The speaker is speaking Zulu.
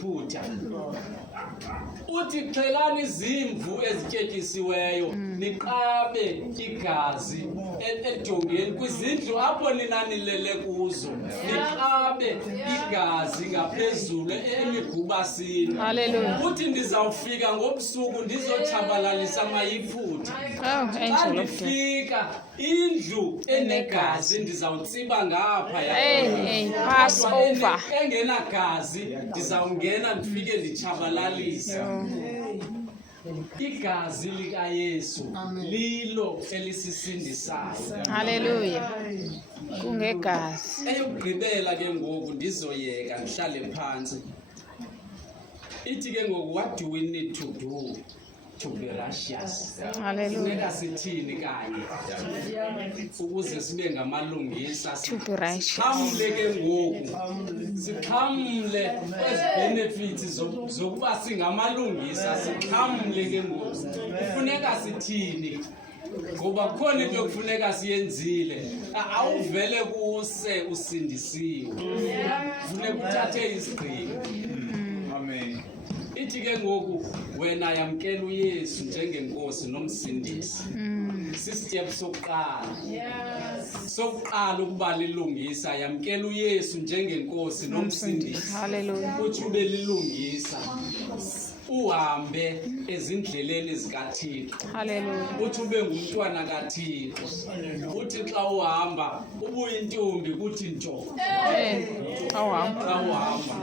iphutha. Uthi xhelani izimvu ezityetyisiweyo niqabe igazi edongeni kwizindlu apho ninanilele kuzo, niqabe igazi ngaphezulu emigubasini. Hallelujah. Uthi ndizawufika ngobusuku ndizotshabalalisa amayiphutha. Xa ndifika indlu enegazi ndizawutsiba ngapha pass over. engenagazi ndizawungena ndifike nditshabalalise. Igazi likaYesu lilo elisisindisayo. Hallelujah. Kungegazi. Eyokugqibela ke ngoku ndizoyeka ndihlale phantsi. Ithi ke ngoku, what do we need to do to be righteous? Hallelujah. Funeka sithini kanye ukuze sibe ngamalungisa? To be righteous. Sixhamle ke ngoku, sixhamle ezi-benefits zokuba singamalungisa, sixhamle ke ngoku. Kufuneka sithini? Ngoba kukhona into ekufuneka siyenzile. Awuvele kuse usindisiwe, kufuneka uthathe isigqibo. Amen. Ithi ke ngoku, wena yamkela uYesu njengenkosi nomsindisi. Sisityebu sokuqala. Sokuqala ukuba lilungisa, yamkela uYesu njengenkosi nomsindisi. Hallelujah. Uthi ube lilungisa, uhambe ezindleleni zikaThixo. Hallelujah. Uthi ube ngumntwana kaThixo. Uthi xa uhamba ubuyintombi kuthi nto. Awuhamba. Xa uhamba